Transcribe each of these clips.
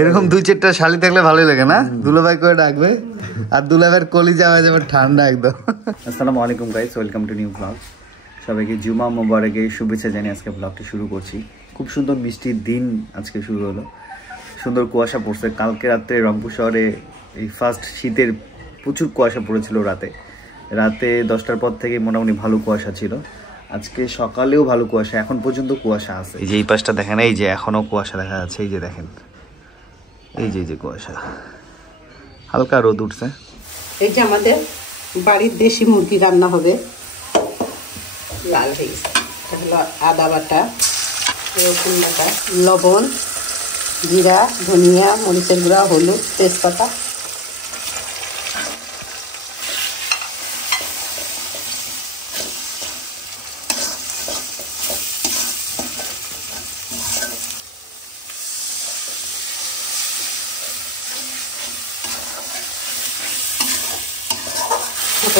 এরকম দুই চারটা শালি থাকলে ভালোই লাগে না? দুলাভাই করে ডাকবে আর দুলাভাইয়ের কলিজা হয়ে যাবে ঠান্ডা একদম। আসসালামু আলাইকুম guys, welcome to new blog. সবাইকে জুমা মোবারকে শুভেচ্ছা জানিয়ে আজকে ব্লগটা শুরু করছি। খুব সুন্দর মিষ্টির দিন আজকে শুরু হলো, সুন্দর কুয়াশা পড়ছে। কালকে রাত্রে রংপুর শহরে এই ফার্স্ট শীতের প্রচুর কুয়াশা পড়েছিল। রাতে 10টার পর থেকে মোটামুটি ভালো কুয়াশা ছিল। আজকে সকালেও ভালো কুয়াশা, এখন পর্যন্ত কুয়াশা আছে। এই যে এই পাশটা দেখেন, এই যে এখনো কুয়াশা দেখা যাচ্ছে। এই যে দেখেন, এই যে কুয়াশা, হালকা রোদ উঠছে। এই যে আমাদের বাড়ির দেশি মুরগি রান্না হবে। লাল হয়ে গেছে, আদা বাটা, রসুন বাটা, লবণ, জিরা, ধনিয়া, মরিচের গুঁড়া, হলুদ, তেজপাতা।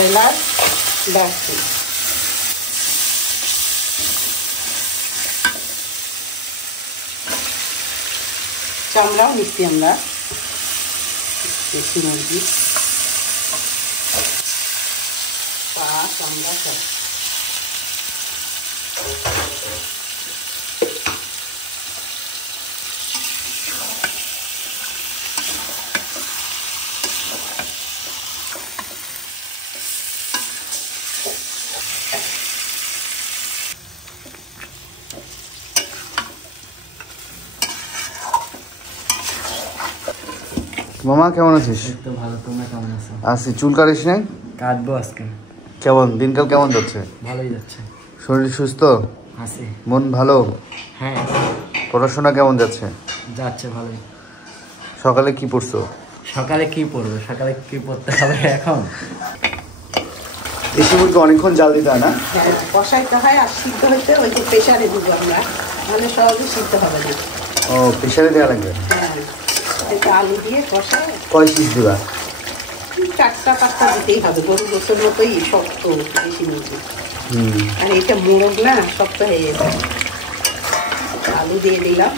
এলাচ, দারচিনি, চামড়াও নিচ্ছি আমরা দেশি মুরগি, পা, চামড়া সব। মামা কেমন আছিস? তো ভালো, তোমরা কেমন আছো? আছি। চুল কাটিস নাই? কাটবো আজকে। কেমন দিনকাল কেমন যাচ্ছে? ভালোই যাচ্ছে। শরীর সুস্থ? আছি। মন ভালো? হ্যাঁ, পড়াশোনা কেমন যাচ্ছে? যাচ্ছে ভালোই। সকালে কি পড়ছো? সকালে কি পড়বো? সকালে কি পড়তে হবে এখন? দেশি মুরগি অনেকক্ষণ জাল দিতে হয় না? কষাইতে হয় আর সিদ্ধ হইতে ওই যে প্রেশারে দিব আমরা, মানে সহজে সিদ্ধ হবে না। ও, প্রেশারে দেওয়া লাগবে? হ্যাঁ, এটা আলু দিয়ে কষায়। কয় পিস দিবা? 4টা-5টা দিতেই হবে। গরু গোসের মতোই শক্ত দেশি মুরগি। আর এটা মোড়ক না, শক্ত হয়ে যাবে। আলু দিয়ে দিলাম।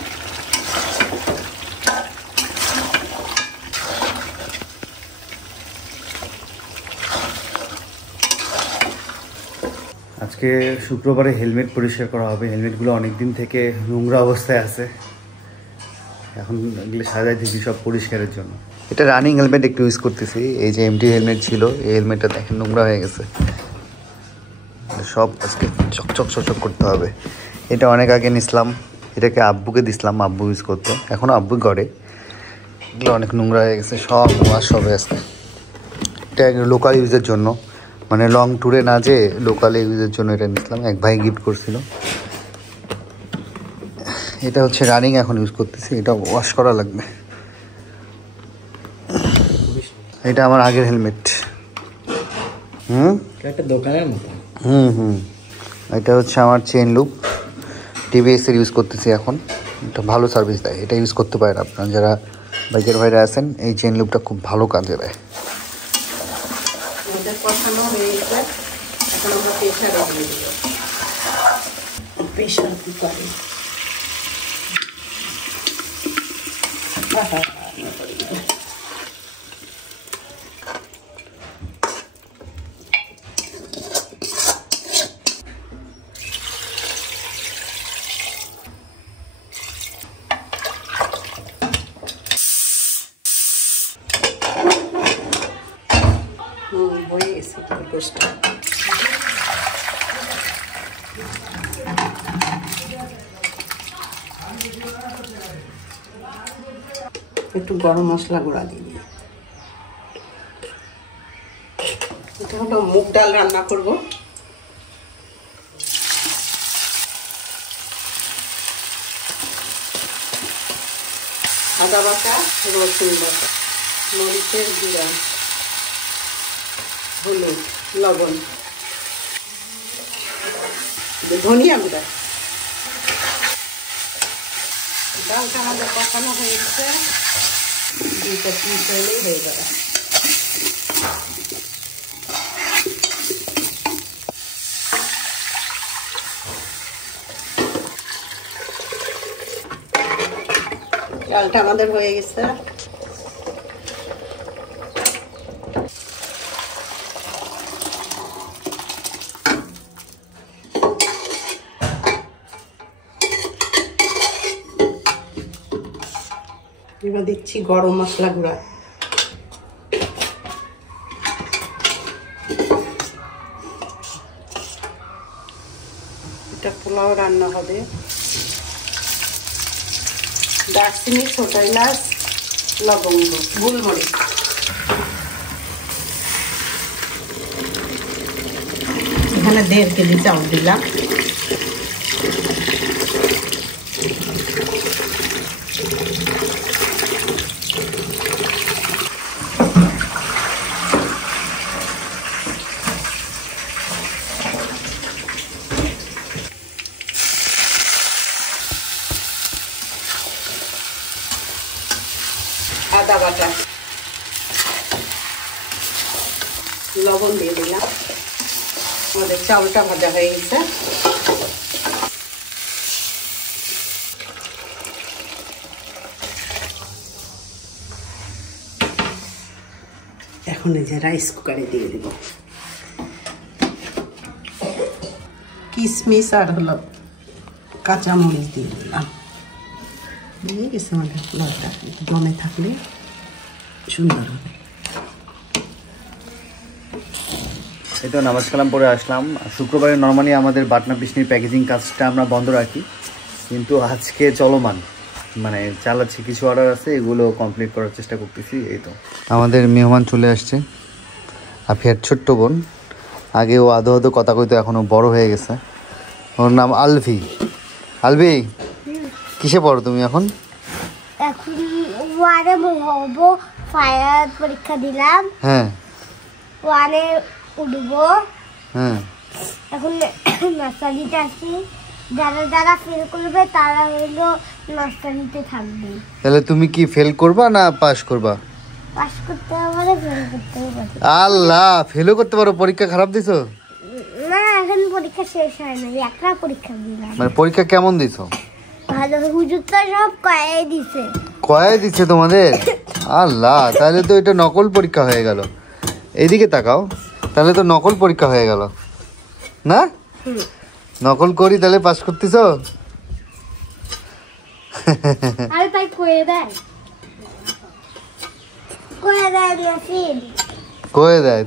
আজকে শুক্রবারে হেলমেট পরিষ্কার করা হবে। হেলমেটগুলো অনেকদিন থেকে নোংরা অবস্থায় আছে, এখন এগুলো সাজাই দিচ্ছি সব পরিষ্কারের জন্য। এটা রানিং হেলমেট একটু ইউজ করতেছি। এই যে এমটি হেলমেট ছিল, এই হেলমেটটা দেখেন নোংরা হয়ে গেছে। সব আজকে চকচক করতে হবে। এটা অনেক আগে নিছিলাম, এটাকে আব্বুকে দিছিলাম, আব্বু ইউজ করতো, এখনও আব্বু করে। এগুলো অনেক নোংরা হয়ে গেছে, সব ওয়াশ হবে আজকে। এটা লোকাল ইউজের জন্য, মানে লং ট্যুরে না যে লোকাল ইউজের জন্য এটা নিছিলাম। এক ভাই গিফট করছিল। এটা হচ্ছে রানিং এখন ইউজ করতেছি, এটা ওয়াশ করা লাগবে। এটা আমার আগের হেলমেট। একটা দোকানের মতো। এটা হচ্ছে আমার চেন লুপ, টিভিএস এর ইউজ করতেছি এখন। এটা ভালো সার্ভিস দেয়, এটা ইউজ করতে পারেন আপনারা যারা বাইকের ভাইরা আছেন। এই চেন লুপটা খুব ভালো কাজে দেয়। কষানো হয়ে গেছে, এখন আমরা প্রেশারে দিয়ে দিব। প্রেশার কুকারে হয়ে গেছে গোষ্ঠটা। একটু গরম মশলা গুঁড়া দিয়ে দিই। এটা হলো মুগ ডাল রান্না করব। আদা বাটা, রসুন বাটা, মরিচের গুঁড়া, হলুদ, লবণ, ধনিয়া গুঁড়া। ডালটা আমাদের কষানো হয়ে গেছে, 2টা পিস হলেই হয়ে যাবে। ডাল ডালটা আমাদের হয়ে গেছে। এবার দিচ্ছি গরম মশলা গুঁড়া। এটা পোলাও রান্না হবে। দারচিনি, ছোট এলাচ, লবঙ্গ, গোলমরিচ। এখানে 1.5 কেজি চাউল দিলাম। আদা বাটা, লবণ দিয়ে দিলাম। আমাদের চাউলটা ভাজা হয়ে গেছে। এখন এই যে রাইস কুকারে দিয়ে দিব। কিশমিশ আর হলো কাঁচামরিচ দিয়ে দিলাম। দিয়ে গেছে আমাদের পোলাওটা। দমে থাকলে সুন্দর হবে। এই তো নামাজ কালাম পরে আসলাম। শুক্রবারে নর্মালি আমাদের বাটনা পিসনির প্যাকেজিং কাজটা আমরা বন্ধ রাখি, কিন্তু আজকে চলমান মানে চালাচ্ছি। কিছু অর্ডার আছে, এগুলো কমপ্লিট করার চেষ্টা করতেছি। এই তো আমাদের মেহমান চলে আসছে, আফিয়ার ছোট্ট বোন। আগে ও আদো আদো কথা কইতো, এখনও বড় হয়ে গেছে। ওর নাম আলভি। আলভি, কিসে পড়ো তুমি এখন? এখন ওয়ানে হবো, ফায়ার পরীক্ষা দিলাম। হ্যাঁ, ওয়ানে উঠবো। হ্যাঁ, এখন নার্সারিতে আছি। যারা যারা ফেল করবে তারা হইলো নার্সারিতে থাকবে। তাহলে তুমি কি ফেল করবা না পাস করবা? পাস করতে হবে, ফেল করতে হবে। আল্লাহ, ফেলও করতে পারো? পরীক্ষা খারাপ দিছো? না, এখন পরীক্ষা শেষ হয় না, একটা পরীক্ষা দিলাম। মানে পরীক্ষা কেমন দিছো? ভালো, হুজুর তো সব কয়ে দিছে। কয় দিচ্ছে তোমাদের? আল্লাহ, তাহলে তো এটা নকল পরীক্ষা হয়ে গেল। এইদিকে তাকাও, তাহলে তো নকল পরীক্ষা হয়ে গেল না? নকল করি তাহলে পাস করতেছো? আরে তাই কয়ে দেয়, কয়ে দেয় নাসির, কয়ে দেয়।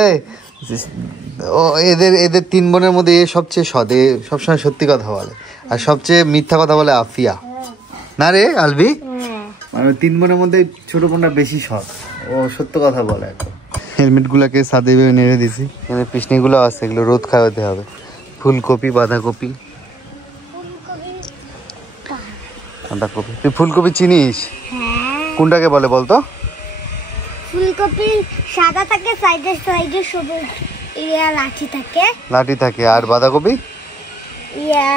এই ও এদের 3 বোনের মধ্যে এ সবচেয়ে সৎ, এ সবসময় সত্যি কথা বলে, আর সবচেয়ে মিথ্যা কথা বলে আফিয়া। না রে আলবি? মানে 3 বোনের মধ্যে ছোট বোনটা বেশি সৎ, ও সত্য কথা বলে। এখন হেলমেটগুলোকে সাদে নেড়ে দিছি। এখানে পিসনিগুলো আছে, এগুলো রোদ খাওয়াতে হবে। ফুলকপি, বাঁধাকপি। বাঁধাকপি, তুই ফুলকপি চিনিস? কোনটাকে বলে বলতো? ফুলকপি সাদা থাকে, সাইডে সাইডে সবুজ ইয়া লাঠি থাকে। লাঠি থাকে। আর বাঁধাকপি? ইয়া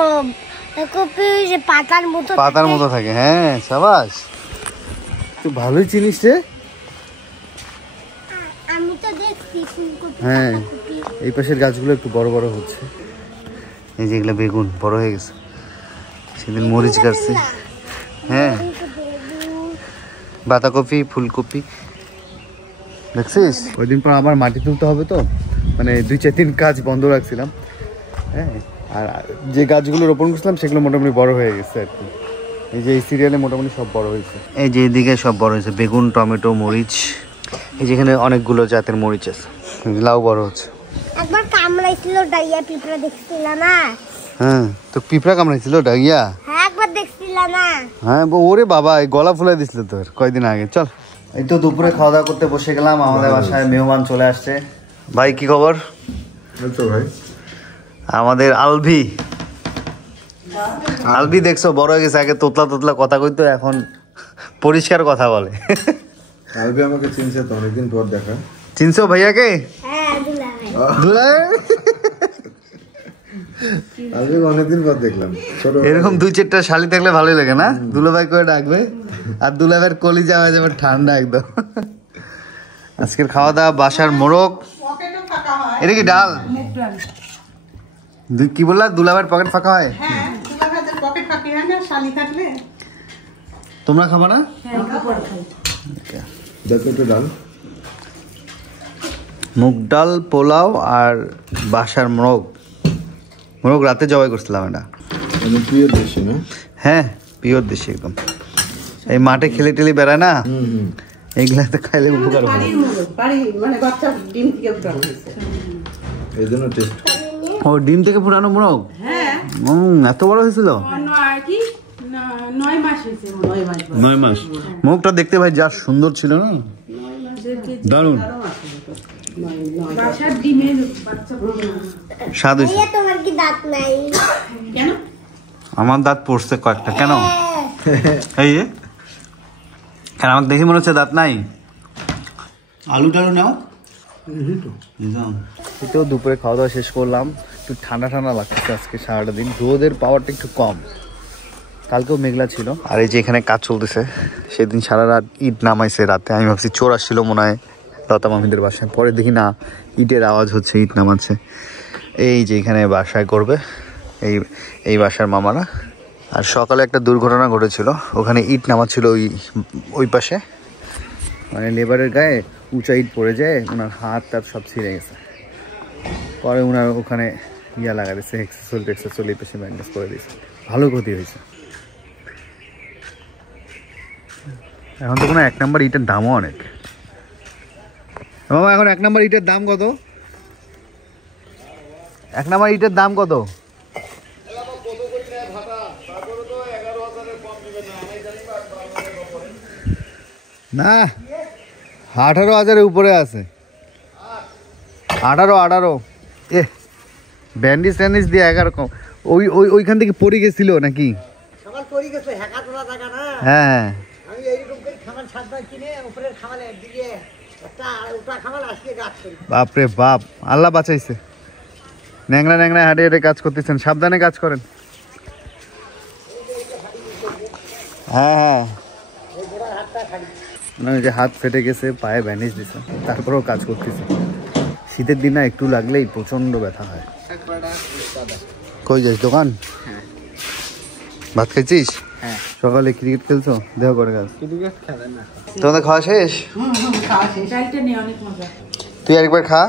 ও ফুলকপি যে পাতার মতো, পাতার মতো থাকে। হ্যাঁ, সাবাস, তুই ভালোই চিনিস রে। আমি তো দেখছি ফুলকপি। হ্যাঁ, এই পাশের গাছগুলো একটু বড় বড় হচ্ছে। এই যেগুলো বেগুন বড় হয়ে গেছে, সেদিন মরিচ গাছছে। হ্যাঁ, বাঁধাকপি, ফুলকপি দেখছিস? ওই দিন পর আবার মাটি তুলতে হবে, তো মানে 2-4 দিন কাজ বন্ধ রাখছিলাম। হ্যাঁ, আর যে গাছগুলো রোপণ করছিলাম সেগুলো মোটামুটি বড় হয়ে গেছে আর কি। এই যে এই সিরিয়ালে মোটামুটি সব বড় হয়েছে। এই যে এদিকে সব বড় হয়েছে, বেগুন, টমেটো, মরিচ। এই যেখানে অনেকগুলো জাতের মরিচ আছে, লাউ বড় হচ্ছে। একবার কামড়াইছিল ডাইয়া পিঁপড়া, দেখছিল না? হ্যাঁ, তো পিঁপড়া কামড়াইছিল ডাইয়া? হ্যাঁ, একবার দেখছিল না? হ্যাঁ, ওরে বাবা, এই গলা ফুলাই দিছিল তোর কয়দিন আগে। চল, এই তো দুপুরে খাওয়া দাওয়া করতে বসে গেলাম। আমাদের বাসায় মেহমান চলে আসছে। ভাই কি খবর? ভাই, আমাদের আলভি। আলভি দেখছো বড় হয়ে গেছে। আগে তোতলা তোতলা কথা কইতো, এখন পরিষ্কার কথা বলে। আলবি আমাকে চিনছে তো, অনেকদিন পর দেখা। চিনছো ভাইয়াকে? হ্যাঁ, দুলাভাই। দুলাই, আলবি অনেকদিন পর দেখলাম। এরকম 2-4টা শালি থাকলে ভালোই লাগে না? দুলাভাই করে ডাকবে, আর দুলাভাইয়ের কলিজা হয়ে যাবে ঠান্ডা একদম। আজকের খাওয়া দাওয়া বাসার মোরগ। এটা কি ডাল? কি বললা? দুলাভাইয়ের পকেট ফাঁকা হয়? হ্যাঁ, দুলাভাইদের পকেট ফাঁকি হয় না শালি থাকলে? তোমরা খাবা না? দেখো একটু ডাল, মুগ ডাল, পোলাও আর বাসার মোরগ। মোরগ রাতে জবাই করছিলাম এটা। আমি প্রিয় দেশি না? হ্যাঁ, পিওর দেশি একদম। এই মাঠে খেলে টেলে বেড়ায় না, এইগুলা তো খাইলে উপকার হবে। মানে বাচ্চা ডিম থেকে ফুটানো হয়েছে, এই জন্য টেস্ট। ও ডিম থেকে ফুটানো মোরগ? হ্যাঁ। এত বড় হয়েছিল? 9 মাস। মুখটা দেখতে ভাই যা সুন্দর ছিল না, দারুণ স্বাদ হয়েছে। তোমার কি দাঁত নাই? কেন? আমার দাঁত পড়ছে কয়েকটা। কেন? এই যে কেন আমাকে দেখে মনে হচ্ছে দাঁত নাই? আলু টালু নাও। এটাও দুপুরে খাওয়া দাওয়া শেষ করলাম। একটু ঠান্ডা ঠান্ডা লাগছে আজকে সারাটা দিন, রোদের পাওয়ারটা একটু কম। কালকেও মেঘলা ছিল। আর এই যে এখানে কাজ চলতেছে, সেদিন সারা রাত ইট নামাইছে রাতে। আমি ভাবছি চোর আসছিল মনে হয় লতা মামিদের বাসায়, পরে দেখি না, ইটের আওয়াজ হচ্ছে, ইট নামাচ্ছে। এই যে এখানে বাসায় করবে এই বাসার মামারা। আর সকালে একটা দুর্ঘটনা ঘটেছিল, ওখানে ইট নামাচ্ছিল ওই পাশে, মানে লেবারের গায়ে উঁচা ইট পড়ে যায়, ওনার হাত তার সব ছিঁড়ে গেছে। পরে ওনার ওখানে লাগা দিয়েছে, এক্সেসোল এই পাশে ব্যান্ডেজ করে দিয়েছে। ভালো ক্ষতি হয়েছে। এখন তো কোনো 1 নম্বর ইটের দামও অনেক। মামা এখন 1 নম্বর ইটের দাম কত? 1 নম্বর ইটের দাম কত? না, 18,000-এর উপরে আছে। 18 এ ব্যান্ডিজ ট্যান্ডিজ দিয়ে 11 ওইখান থেকে পড়ে গেছিল নাকি? হ্যাঁ, বাপরে বাপ, আল্লাহ বাঁচাইছে। ন্যাংরা ন্যাংরা হাঁটে হাঁটে কাজ করতেছেন, সাবধানে কাজ করেন। হ্যাঁ, যে হাত ফেটে গেছে, পায়ে ব্যান্ডেজ দিছে, তারপরেও কাজ করতেছে। শীতের দিন না একটু লাগলেই প্রচন্ড ব্যথা হয়। কই যাস? দোকান? ভাত খাইছিস? সকালে ক্রিকেট খেলছো? দেহ করে কাজ। তোমাদের খাওয়া শেষ? তুই আরেকবার খা।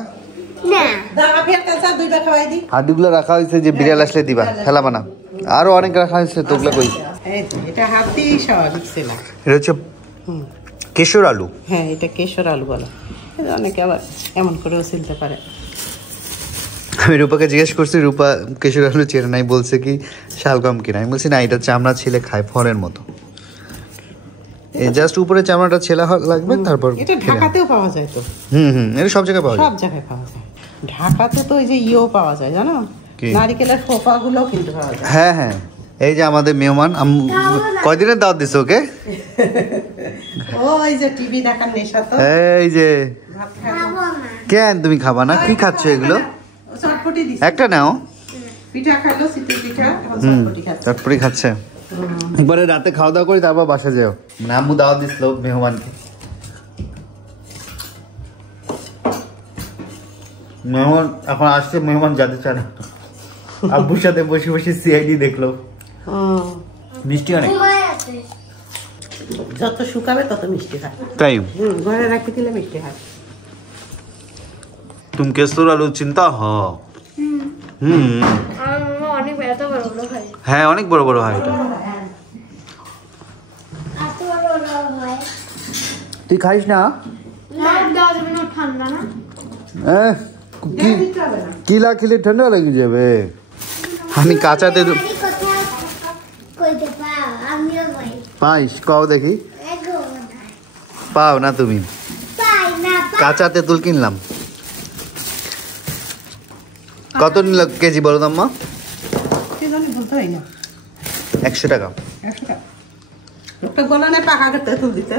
হাড্ডিগুলো রাখা হয়েছে যে বিড়াল আসলে দিবা, ফেলাবা না। আরো অনেক রাখা হয়েছে, তো ওগুলো কই? এটা হচ্ছে কেশর আলু। হ্যাঁ, এটা কেশর আলু বলে। অনেকে আবার এমন করেও চিনতে পারে। আমি রূপাকে জিজ্ঞেস করছি, রূপা কেশর আলু চেনে নাই, বলছে কি শালগম কিনা। আমি বলছি না, এটা চামড়া ছেলে খায় ফলের মতো। এই জাস্ট উপরে চামড়াটা ছেলা লাগবে, তারপর এটা ঢাকাতেও পাওয়া যায় তো। এটা সব জায়গায় পাওয়া যায়। সব জায়গায় পাওয়া যায়। ঢাকাতে তো ওই যে পাওয়া যায়, জানো, নারিকেলের খোপাগুলো কিন্তু পাওয়া যায়। হ্যাঁ হ্যাঁ, এই যে আমাদের মেহমান, কয়দিনের দাওয়াত দিছো ওকে? ওই যে টিভি দেখার নেশা তো। এই যে কেন তুমি খাবা না? কি খাচ্ছ এগুলো? চটপটি দিছি। একটা নাও। পিঠা খাইলো, শীতের পিঠা, এখন চটপটি খাচ্ছে। চটপটি খাচ্ছে। একবারে রাতে খাওয়া দাওয়া করি, তারপর বাসা যাও। মানে আম্মু দাওয়াত দিছিল মেহমানকে। মেহমান এখন আসছে, মেহমান যেতে চায় না। আব্বুর সাথে বসে বসে সিআইডি দেখলো। মিষ্টি অনেক, যত শুকাবে তত মিষ্টি হয়। তাই ঘরে রাখি দিলে মিষ্টি হয়। तुम केसर आलू चिंता हो? হ্যাঁ, অনেক বড় বড় হয় এটা। তুই খাইস না? কিলা খেলে ঠান্ডা লেগে যাবে। আমি কাঁচা তেঁতুল পাইস? কও দেখি। পাও না তুমি? কাঁচা তেঁতুল কিনলাম। কত নিল কেজি বলো তো আম্মা? 100 টাকা।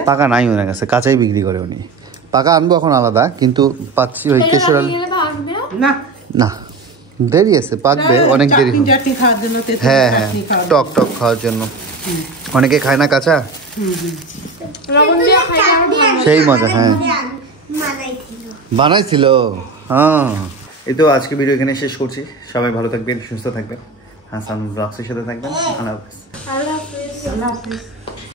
পাকা নাই ওনার কাছে, কাঁচাই বিক্রি করে উনি। পাকা আনবো এখন আলাদা, কিন্তু পাচ্ছি ওই কেশর আলু না, দেরি আছে, পাকবে অনেক দেরি। হ্যাঁ হ্যাঁ, টক টক খাওয়ার জন্য। অনেকে খায় না কাঁচা, সেই মজা। হ্যাঁ, বানাইছিল। হ্যাঁ, এই তো আজকে ভিডিও এখানে শেষ করছি। সবাই ভালো থাকবেন, সুস্থ থাকবেন, হাসান ব্লগসের সাথে থাকবেন। আল্লাহ হাফেজ।